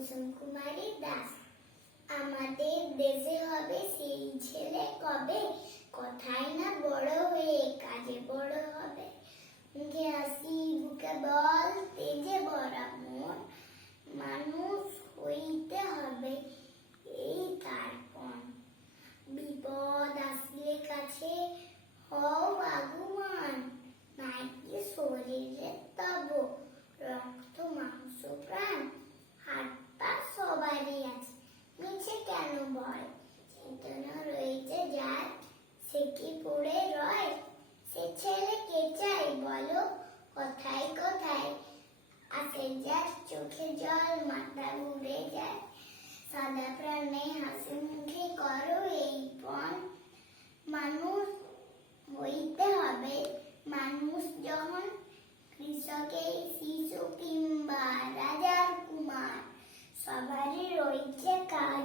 কুসুম কুমারী দাস। আমাদের দেশে হবে সেই ছেলে কবে, কথাই না বড় হয়ে কাজে বড় হবে। মুখে হাসি বুকে বল তেজে ভরা মন, মানুষ হইতে হবে এই তার পণ। বিপদ আসলে কাছে হও আগুমান, নাইকি শরীরে তব রক্ত মাংস প্রাণ। হাত পা সবারই আছে, মিছে কেন ভয়, চেতনা রয়েছে যার সে কি পড়ে রয়। সে ছেলে কে চাই বলো, কথায় কথায় আসে যার চোখে জল, মাথা ঘুরে যায়। সাদা প্রাণে হাসি মুখে করো এই পণ। মানুষ হইতে হবে মানুষ যখন, কৃষকের শিশু কিংবা রাজার কুমার, সবারই রয়েছে কাজ।